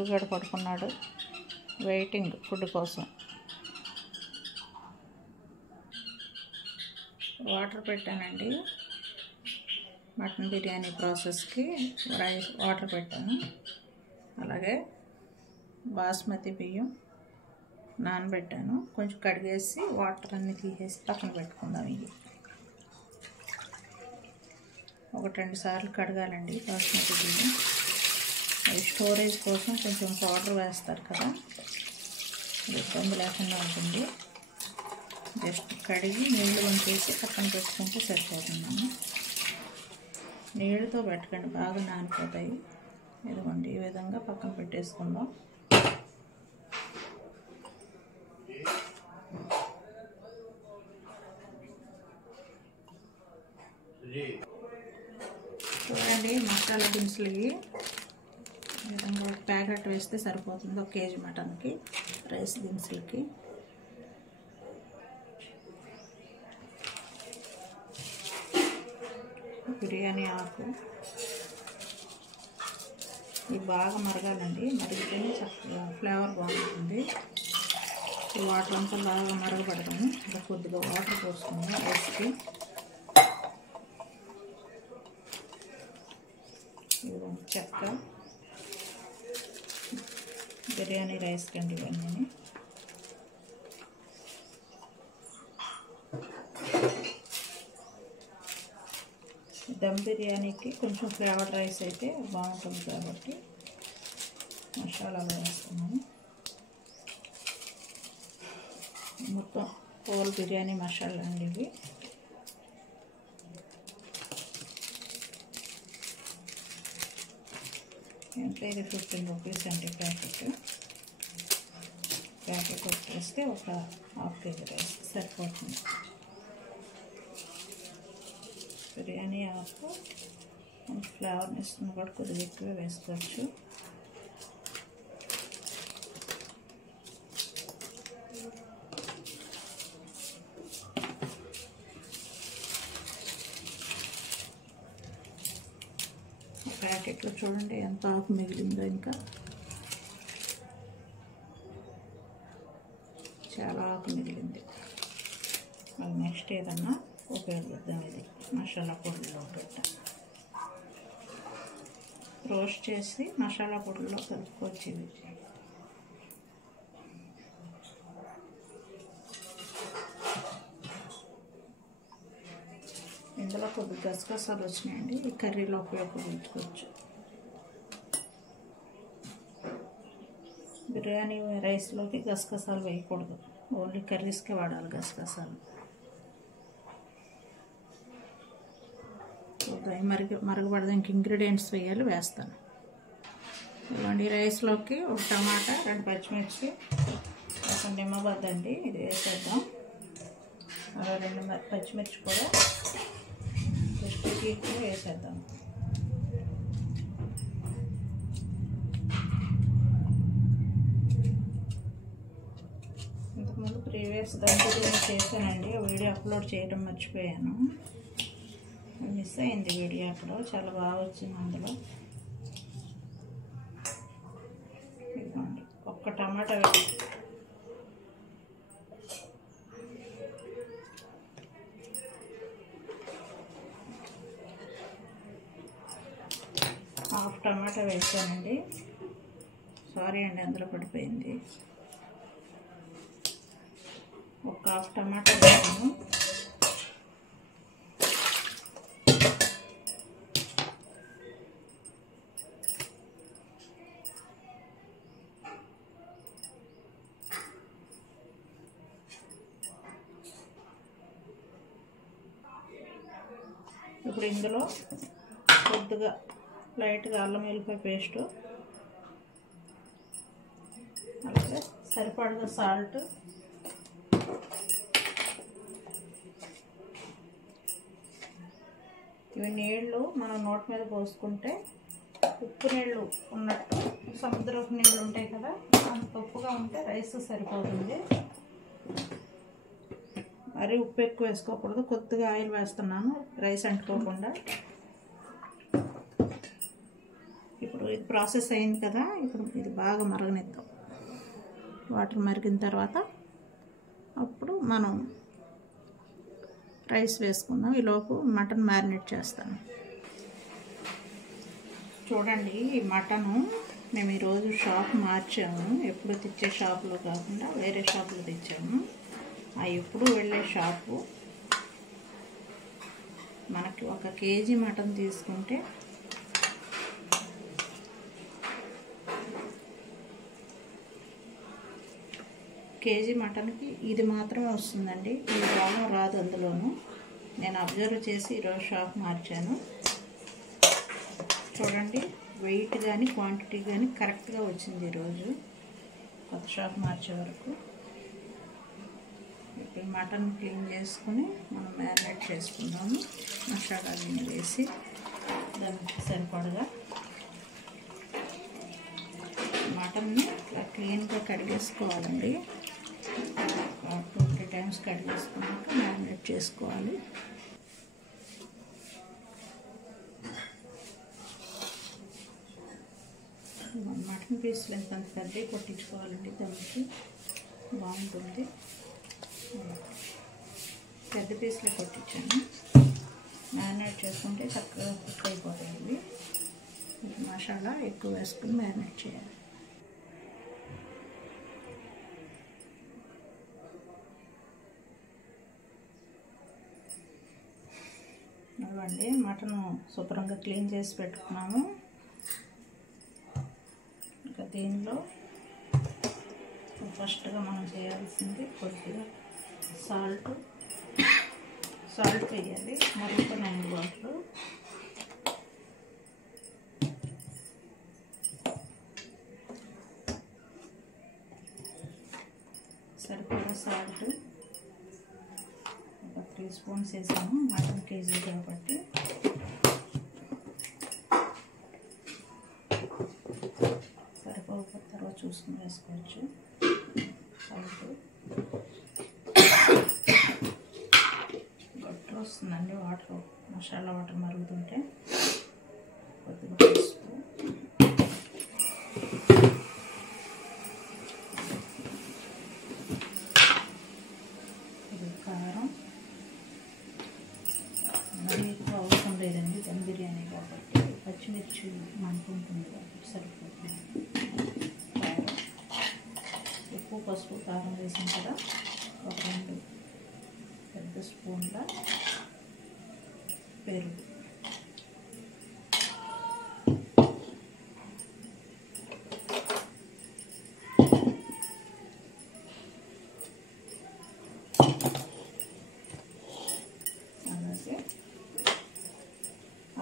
చిట్టుగాడు పడుకున్నాడు, waiting food కోసం. Water పెట్టానండి, మటన్ బిర్యానీ ప్రాసెస్కి వాటర్ పెట్టాను. అలాగే బాస్మతి బియ్యం నానబెట్టాను, కొంచెం కడిగేసి వాటర్ అన్నీ తీసేసి పక్కన పెట్టుకుందాం. ఇవి 1-2 సార్లు కడగాలండి బాస్మతి బియ్యం. అవి స్టోరేజ్ కోసం కొంచెం పౌడర్ వేస్తారు కదా, ఇబ్బంది లేకుండా ఉంటుంది. జస్ట్ కడిగి నీళ్ళు వంచేసి పక్కన పెట్టుకుంటే సరిపోతుందండి. నీళ్ళతో పెట్టకండి, బాగా నానిపోతాయి. ఇదిగోండి, ఈ విధంగా పక్కన పెట్టేసుకుందాం. చూడండి, మసాలా దినుసులు ఈ విధంగా ఒక ప్యాకెట్ వేస్తే సరిపోతుంది 1 కేజీ మటన్కి. రైస్ దినుసులకి బిర్యానీ ఆకు ఇవి బాగా మరగాలండి, మరిగితేనే చక్కగా ఫ్లేవర్ బాగుంటుంది. ఈ వాటర్ అంతా బాగా మరగబడతాము. ఇంకా కొద్దిగా వాటర్ పోసుకుందాం రైస్కి. ఇదిగోండి చెక్క, బిర్యానీ రైస్ కండి ఇవన్నీ. దమ్ బిర్యానీకి కొంచెం ఫ్లేవర్ రైస్ అయితే బాగుంటుంది కాబట్టి మసాలా వేస్తున్నాను. మొత్తం హోల్ బిర్యానీ మసాలా అండి ఇవి. అంటే ఇది 15 రూపీస్ అండి ప్యాకెట్ వేస్తే ఒక 1/2 కేజీ రైస్ సరిపోతుంది. బిర్యానీ ఆకు ఫ్లేవర్ని ఇస్తుంది కూడా కొద్దిగా ఎక్కువ వేసుకోవచ్చు. ప్యాకెట్లో చూడండి ఎంత ఆకు మిగిలిందో, ఇంకా చాలా ఆకు మిగిలింది. అది నెక్స్ట్ ఏదన్నా ఉపయోగిద్దాం. ఇది మసాలా పొడిలో పెట్టాం, రోస్ట్ చేసి మసాలా పొడిలో కలుపుకోవచ్చు. ఇవి ఇందులో కొద్దిగా గసగసాలు వచ్చినాయండి, ఈ కర్రీలో ఉపయోగించుకోవచ్చు. బిర్యానీ రైస్లోకి గసగసాలు వేయకూడదు, ఓన్లీ కర్రీస్కే వాడాలి గసగసాలు. మరగబడదానికి ఇంగ్రీడియంట్స్ వేయాలి, వేస్తాను. ఇవ్వండి, రైస్లోకి 1 టమాటా, 2 పచ్చిమిర్చి, ఒక నిమ్మబద్ద అండి, ఇది వేసేద్దాం. అలా 2 పచ్చిమిర్చి కూడా కూడా వేసేద్దాం. ఇంతకుముందు ప్రీవియస్ దమ్ బిర్యానీ చేశానండి, వీడియో అప్లోడ్ చేయడం మర్చిపోయాను. మిస్ అయింది వీడియో, అప్పుడు చాలా బాగా వచ్చింది. అందులో ఇదిగోండి 1 టమాటా వేసి 1/2 టమాటా వేసానండి. సారీ అండి, అందులో పడిపోయింది. 1/2 టమాటా వేసాను. ఇప్పుడు ఇందులో కొద్దిగా లైట్గా అల్లం వెల్లిపాయ పేస్టు, అలాగే సరిపడగా సాల్ట్, ఇవి నీళ్ళు మనం నోటి మీద పోసుకుంటే ఉప్పు నీళ్ళు ఉన్నట్టు, సముద్రపు నీళ్ళు ఉంటాయి కదా, అంత ఉప్పుగా ఉంటే రైస్ సరిపోతుంది. మరి ఉప్పు ఎక్కువ వేసుకోకూడదు, కొద్దిగా ఆయిల్ వేస్తున్నాను రైస్ అంటుకోకుండా. ఇప్పుడు ఇది ప్రాసెస్ అయింది కదా, ఇప్పుడు ఇది బాగా మరగనిద్దాం. వాటర్ మరిగిన తర్వాత అప్పుడు మనం రైస్ వేసుకుందాం. ఈలోపు మటన్ మ్యారినేట్ చేస్తాను. చూడండి, ఈ మటను మేము ఈరోజు షాప్ మార్చాము. ఎప్పుడు తెచ్చే షాపులో కాకుండా వేరే షాపులో తెచ్చాము. ఆ ఎప్పుడు వెళ్ళే షాపు మనకి 1 కేజీ మటన్ తీసుకుంటే కేజీ మటన్కి ఇది మాత్రమే వస్తుందండి. ఈ భాగం రాదు అందులోనూ. నేను అబ్జర్వ్ చేసి ఈరోజు షాప్ మార్చాను. చూడండి, వెయిట్ కానీ క్వాంటిటీ కానీ కరెక్ట్గా వచ్చింది ఈరోజు కొత్త షాప్ మార్చే వరకు. ఇప్పుడు మటన్ క్లీన్ చేసుకుని మనం మ్యారినేట్ చేసుకుందాము. మసాలా దీన్ని వేసి దానికి సరిపడగా మటన్ని ఇలా క్లీన్గా కడిగేసుకోవాలండి. 2-3 టైమ్స్ కడిగేసుకున్నాక మ్యారినేట్ చేసుకోవాలి. మటన్ పీస్లు ఎంత పెద్దవి కొట్టించుకోవాలండి, దానికి బాగుంటుంది. పెద్ద పీస్లే కొట్టించాను. మ్యారినేట్ చేసుకుంటే చక్కగా కుక్ అయిపోతాయి. మసాలా ఎక్కువ వేసుకుని మ్యారినేట్ చేయాలి. అవ్వండి, మటన్ శుభ్రంగా క్లీన్ చేసి పెట్టుకున్నాము. ఇంకా దీనిలో ఫస్ట్గా మనం చేయాల్సింది కొద్దిగా సాల్ట్ వేయాలి. మరుగుతున్నాయి వాటర్. సరిపడా సాల్ట్ 3 స్పూన్స్ వేసాము. మటన్ కేజీ కాబట్టి సరిపోకపోతే తర్వాత చూసుకుని వేసుకోవచ్చు. సాల్ట్ గట్టు వస్తుందండి వాటర్, మసాలా వాటర్ మరుగుతుంటే. కొద్దిగా పసుపు, కారం. మరీ ఎక్కువ అవసరం లేదండి, దమ్ బిర్యానీ కాబట్టి. పచ్చిమిర్చి మంటుంటుంది కాబట్టి సరిపోతుంది. కారం, ఉప్పు, పసుపు, కారం వేసిన కదా 2 పెద్ద స్పూన్ల పెరుగు. అలాగే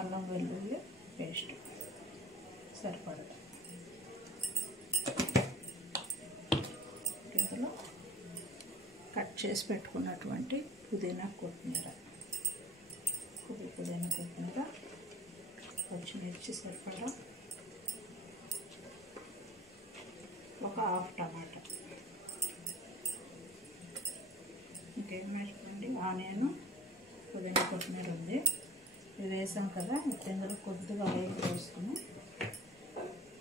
అల్లం వెల్లుల్లి పేస్ట్ సరిపడదు. ఇందులో కట్ చేసి పెట్టుకున్నటువంటి పుదీనా కొత్తిమీర, పచ్చిమిర్చి సరిపడా, 1/2 టమాటా, ఇంకేం వేసుకోండి. ఆనియన్, పుదీనా కొత్తిమీర ఉంది. ఇది వేసాం కదా. ఇందులో కొద్దిగా ఆయిల్ వేసుకుని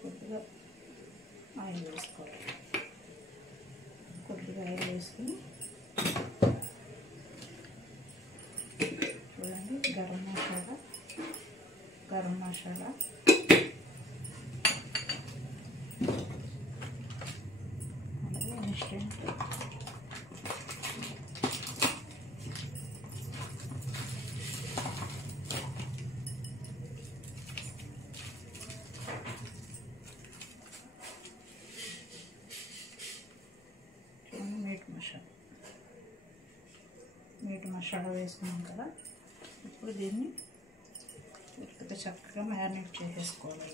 కొద్దిగా ఆయిల్ వేసుకోవాలి. కొద్దిగా ఆయిల్ వేసుకుని చూడండి, గరం మసాలా, అలాగే ఇన్స్టెంట్ మీట్ మసాలా వేసుకున్నాం కదా. ఇప్పుడు దీన్ని చక్కగా మ్యారినేట్ చేసేసుకోవాలి.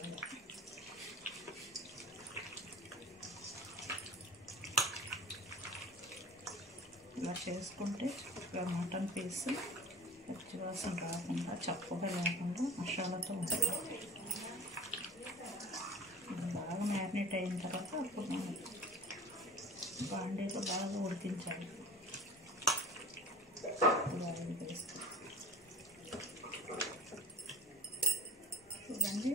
ఇలా చేసుకుంటే చక్కగా మటన్ పీస్ పచ్చివాసన రాకుండా, చప్పగా లేకుండా మసాలాతో ఉంటుంది. బాగా మ్యారినేట్ అయిన తర్వాత అప్పుడు మనం బాండీలో బాగా ఉడికించాలి. ఆయిల్ వేసి చూడండి,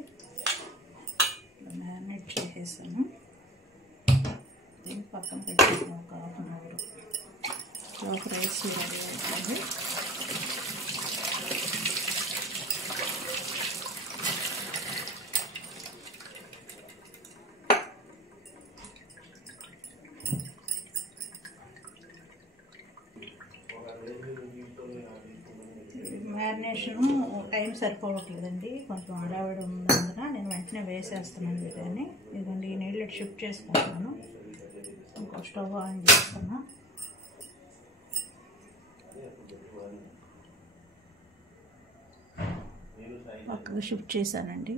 పక్కన పెట్టేసాం ఒక హాఫ్ అన్ అవర్. ఒక రైస్ రెడీ అవుతుంది. మ్యారినేషను టైం సరిపోవట్లేదండి, కొంచెం హడావిడి ఉన్నందున నేను వెంటనే వేసేస్తున్నాను బిర్యానీ. ఇదిగోండి ఈ నీళ్ళు షిఫ్ట్ చేసుకుంటున్నాను. ఇంకో స్టవ్ ఆన్ చేస్తున్నా. పక్కకు షిఫ్ట్ చేశానండి.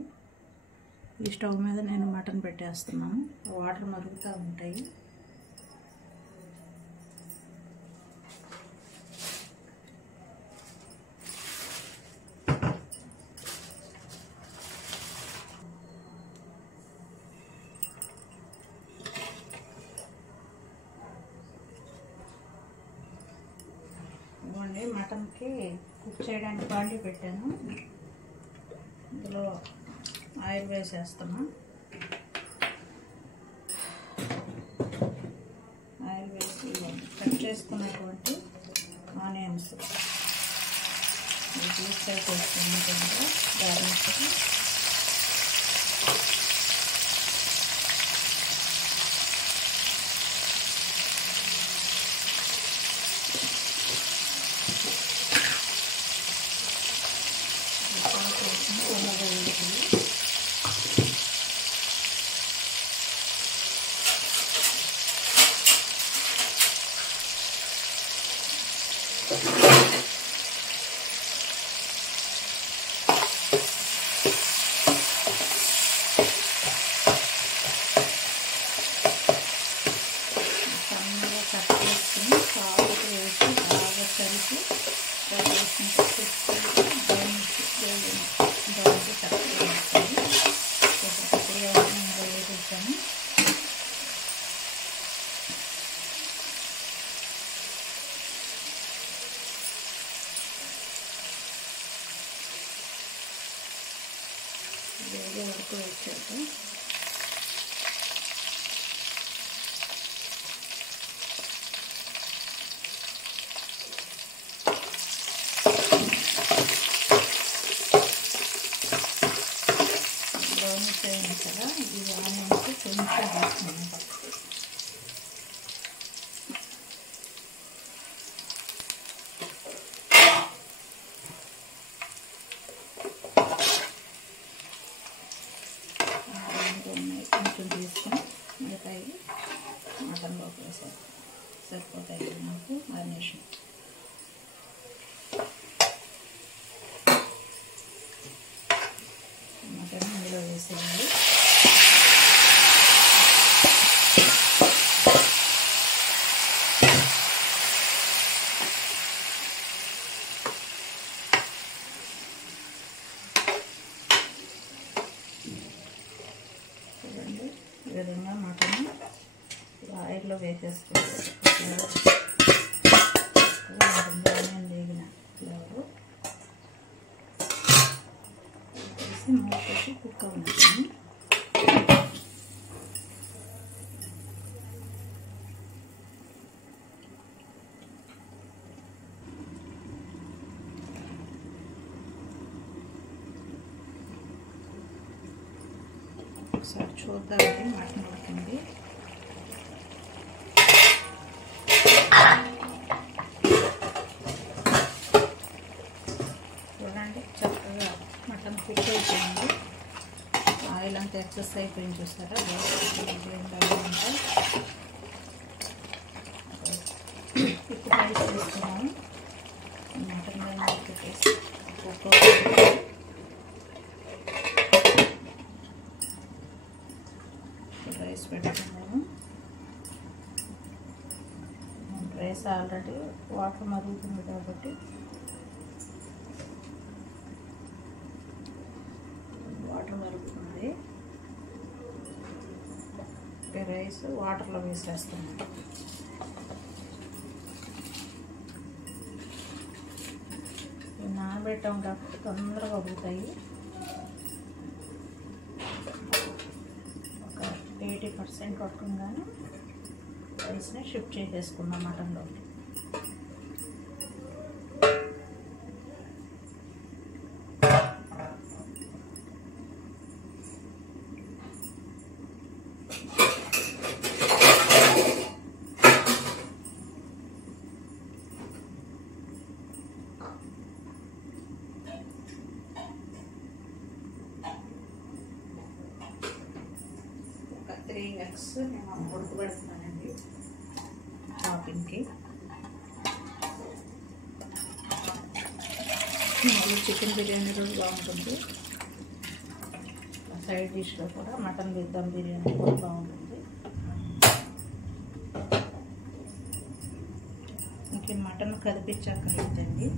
ఈ స్టవ్ మీద నేను మటన్ పెట్టేస్తున్నాను. వాటర్ మరుగుతూ ఉంటాయి. ఇవ్వండి మటన్కి కుక్ చేయడానికి బాండీ పెట్టాను. ఇందులో ఆయిల్ వేసేస్తాను. ఆయిల్ వేసి కట్ చేసుకున్నటువంటి ఆనియన్స్ డీప్ ఫ్రై చేసుకున్నటువంటి గార్నిష్కి వేరే వరకు వచ్చాక బ్రౌనిష్ అయిన కదా ఈ ఆనియన్స్ కొంచెం వేసుకున్నాం. కొంచెం తీసుకొని మిగతాయి మటన్లోకి వేసారు సరిపోతాయి నాకు మ్యారినేషన్. మటన్ ఇందులో వేసేయండి. ఈ విధంగా మటన్ ఆయిల్లో వేసేసుకోవాలి. ఆనియన్ వేగిన ఫ్లేవరు వేసి మూత పెట్టి కుక్ అవుతుంది. ఒకసారి చూద్దామండి మటన్ ఉడికింది. చూడండి చక్కగా మటన్ కుక్ అయిపోయింది. ఆయిల్ అంతా ఎక్సెస్ అయిపోయింది చూస్తారా. ఉంటాయి ఇప్పుడు రైస్ తీసుకున్నాము. మటన్ మీద పెట్టేసి కుక్ రైస్ పెట్టుకున్నాము. రైస్ ఆల్రెడీ వాటర్ మరుగుతుంది కాబట్టి వాటర్ మరుగుతుంది. రైస్ వాటర్లో వేసేస్తున్నాము. నానబెట్టాం కాబట్టి తొందరగా ఉడుకుతాయి. ఒక 80% ఉడకంగానే రైస్ని షిఫ్ట్ చేసేసుకుందాం మటన్లోకి. ఒక 3 eggs నేను ఉడకబెడుతున్నానండి చాపింగ్కి. చికెన్ బిర్యానీ రోజు బాగుంటుంది, సైడ్ డిష్లో కూడా మటన్ విత్ దమ్ బిర్యానీ కూడా బాగుంటుంది. ఇంక మటన్ కదిపించక్కర్లేదండి,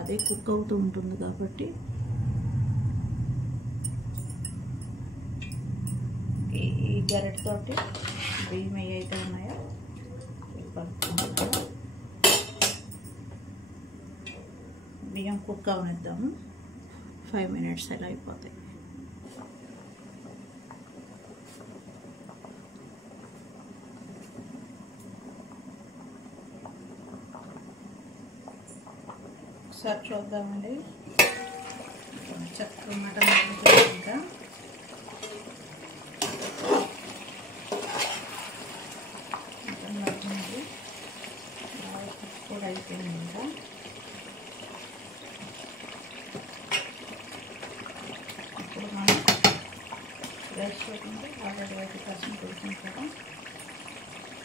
అది కుక్ అవుతూ ఉంటుంది కాబట్టి ఈ గరిటతోటి బియ్యం ఏవైతే ఉన్నాయో బియ్యం కుక్ అవనిద్దాము. 5 minutes అలా అయిపోతాయి. ఒకసారి చూద్దామండి. చక్కగా మటన్ ఇంకా మటన్ మగ్గింది, కూడా అయిపోయింది. ఇంకా ఇప్పుడు మనం రైస్ చూడండి ఆల్రెడీ 80% ఉడికింది కదా,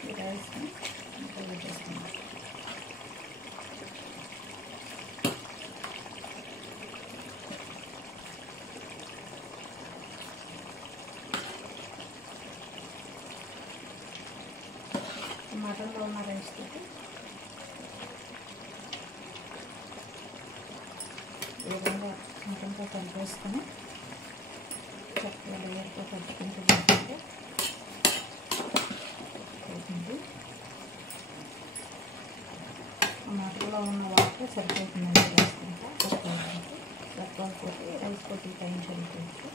ఈ రైస్ని ఇంకా వేసేస్తున్నాం. మటన్లో ఉన్న రైస్ తోటి ఈ విధంగా మటన్తో కలిపేసుకొని చక్కగా లేయర్తో కలుపుకుంటూ ఉంటుంది. మటన్లో ఉన్న వాటర్ సరిపోతుందండి రైస్ కంటే, సరిపోతే రైస్ కొద్ది టైం సరిపోవచ్చు.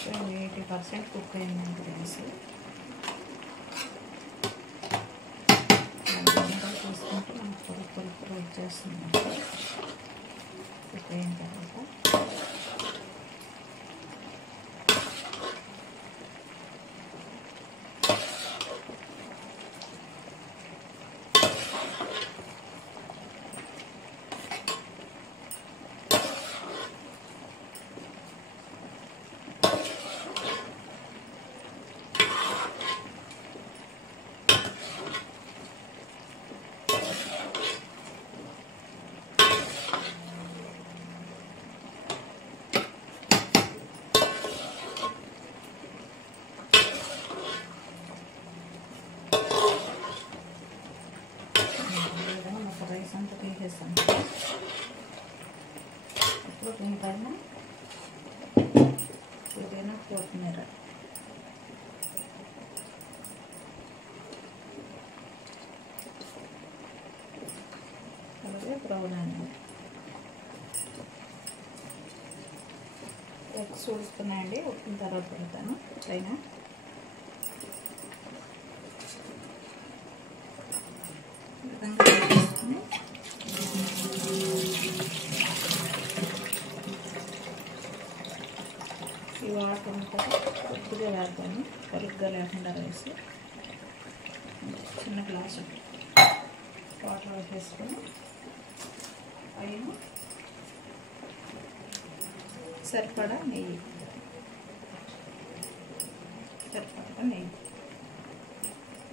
సో 80% కుక్ అయిందండి రైస్. తీసుకుంటే మనకు పొరుగు వచ్చేస్తుంది కుక్ అయిన తర్వాత. రైస్ అంతా తీసేస్తాను. ఇప్పుడు దీనిపైన పుదీనా కొత్తిమీర అలాగే బ్రౌన్ ఆనియన్. ఎగ్స్ ఉడుకుతున్నాయండి, ఉడికిన తర్వాత పెడతాను పైన. ఈ వాటర్ ఉంటుంది కొద్దిగా వేద్దాము, పలుగ్గా లేకుండా రైస్. చిన్న గ్లాసు వాటర్ వేసేసుకొని పైన సరిపడా నెయ్యి,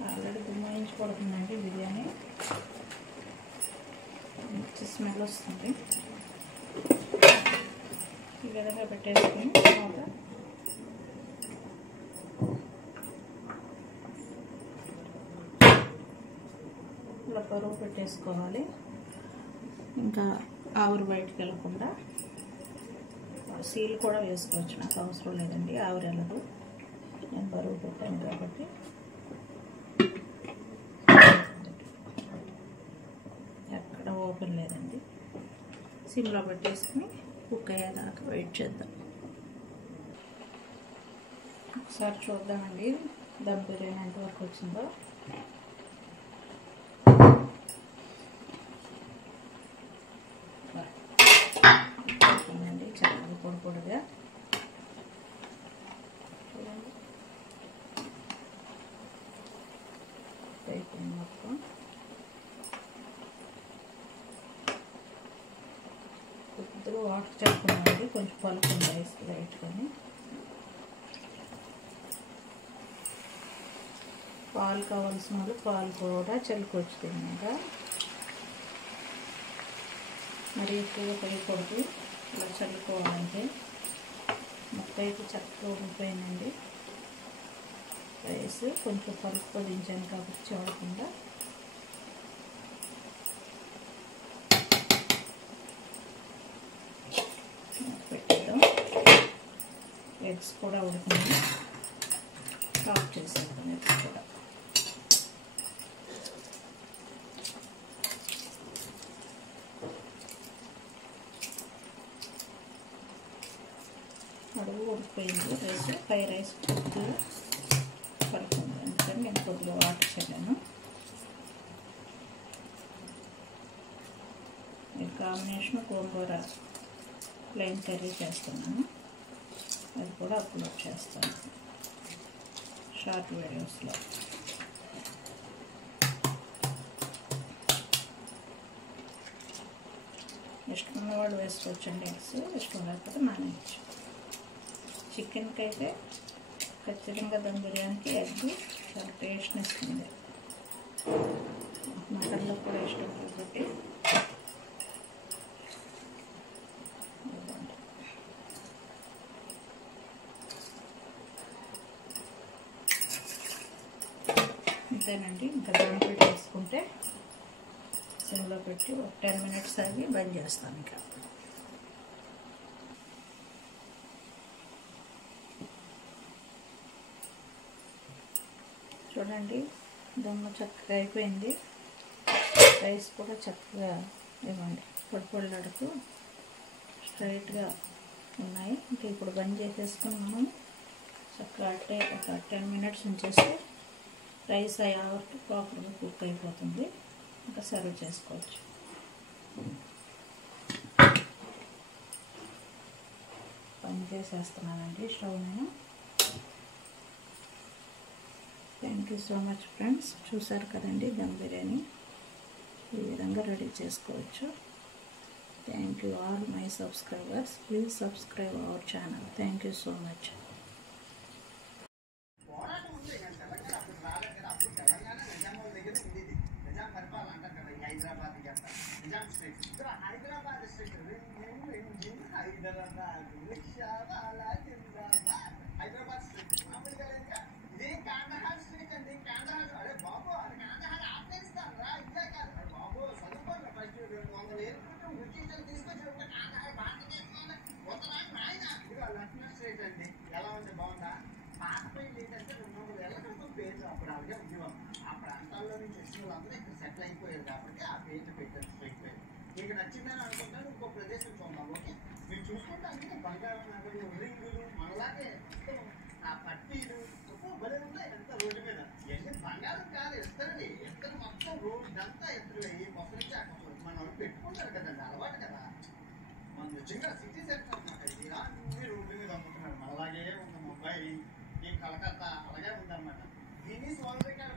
ఆల్రెడీ గుమ్మాయించుకోవడుతుందండి బిర్యానీ, మంచి స్మెల్ వస్తుంది. ఈ విధంగా పెట్టేసుకొని తర్వాత బరువు పెట్టేసుకోవాలి. ఇంకా ఆవిరి బయటకు వెళ్ళకుండా. సీల్ కూడా వేసుకోవచ్చు, నాకు అవసరం లేదండి, ఆవిరి వెళ్ళదు, నేను బరువు పెట్టాను కాబట్టి. ఎక్కడ ఓపెన్ లేదండి. సిమ్లో పెట్టేసుకుని కుక్ అయ్యేదాకా వెయిట్ చేద్దాం. ఒకసారి చూద్దామండి దమ్ బిర్యానీ ఎంతవరకు వచ్చిందో. చక్కగా పొడి పొడిగా చూడండి అయిపోయింది మొత్తం. కొద్దిగా వాటర్ చల్లుకున్నామండి, కొంచెం పలుకుంది రైస్ లైట్గాని. పాలు కావాల్సిన వాళ్ళు పాలు కూడా చల్లుకోవచ్చు దీని మీద. మరి ఎక్కువ వేయకూడదు, ఇలా చల్లుకోవాలంటే. మొత్తం అయితే చక్కగా ఉడిపోయిందండి రైస్. కొంచెం పలుకు పొదించాను కాబట్టి చూడకుండా. పెట్టేద్దాం. ఎగ్స్ కూడా ఉడికినాయి, ఆఫ్ చేసేద్దాం ఎగ్స్ కూడా. అడుగు ఉడికిపోయింది రైస్. ఫ్రై రైస్ కొద్దిగా పడుతుంది, అందుకని నేను కొద్దిగా వాటర్ చల్లాను. ఇది కాంబినేషన్ గోంగూర ప్లెయిన్ కర్రీ చేస్తున్నాను, అది కూడా అప్లోడ్ చేస్తాను షార్ట్ వీడియోస్లో. ఇష్టం ఉన్న వాళ్ళు వేసుకోవచ్చండి ఎగ్స్, ఇష్టం లేకపోతే మానేయచ్చు. చికెన్కి అయితే ఖచ్చితంగా దమ్ బిర్యానీకి ఎగ్ చాలా టేస్ట్ని ఇస్తుంది. మటన్లో కూడా ఇష్టం కాబట్టి. అంతేనండి, ఇంకా దమ్ పెట్టేసుకుంటే సిమ్లో పెట్టి ఒక 10 minutes ఆగి బంద్ చేస్తాను. ఇంకా చూడండి దమ్ము చక్కగా అయిపోయింది. రైస్ కూడా చక్కగా ఇవ్వండి, పొడి పొడిలాడుతూ స్ట్రైట్గా ఉన్నాయి. ఇంకా ఇప్పుడు బంద్ చేసేసుకుని మనం చక్కగా అట్టే ఒక 10 minutes ఉంచేస్తే రైస్ అయ్యే వరకు ప్రాపర్గా కుక్ అయిపోతుంది. ఇంకా సర్వ్ చేసుకోవచ్చు. బంద్ చేసేస్తున్నానండి స్టవ్ నేను. Thank you so much friends. చూసారు కదండి దమ్ బిర్యానీ ఈ విధంగా రెడీ చేసుకోవచ్చు. Thank you all my subscribers. Please subscribe our channel. Thank you so much. ఎలా ఉంది బాగుందా? పాతపోయింది ఏంటంటే 200 ఏళ్ళ క్రితం పేరు అప్పుడు అలాగే ఉద్యమం. ఆ ప్రాంతాల్లో నుంచి వచ్చిన వాళ్ళందరూ ఇక్కడ సెటిల్ అయిపోయారు కాబట్టి ఆ పేరు పెట్టారు స్ట్రైక్ పేరు. మీకు నచ్చిందని అనుకుంటాను. ఇంకో ప్రదేశం చూద్దాం. ఓకే, మీరు చూసుకుంటే అందుకే బంగారం నగలు, రింగులు, మనలాగే ఆ పట్టీలు భలే ఉన్నాయి. ఎంత రోడ్డు మీద ఎన్ని బంగారం కాదు, ఎత్తరండి. ఎత్తరు మొత్తం రోడ్డు అంతా ఎత్తులు ఈ కొత్త నుంచి ఆ కొత్త మనం పెట్టుకుంటారు కదండి, అలవాటు కదా. మన నిజంగా సిటీ సెంటర్ అనమాట ఇది. అన్ని రోడ్డు మీద అమ్ముతున్నారు. మనలాగే ఉంది ముంబై, ఈ కలకత్తా అలాగే ఉందన్నమాట. Guinness world record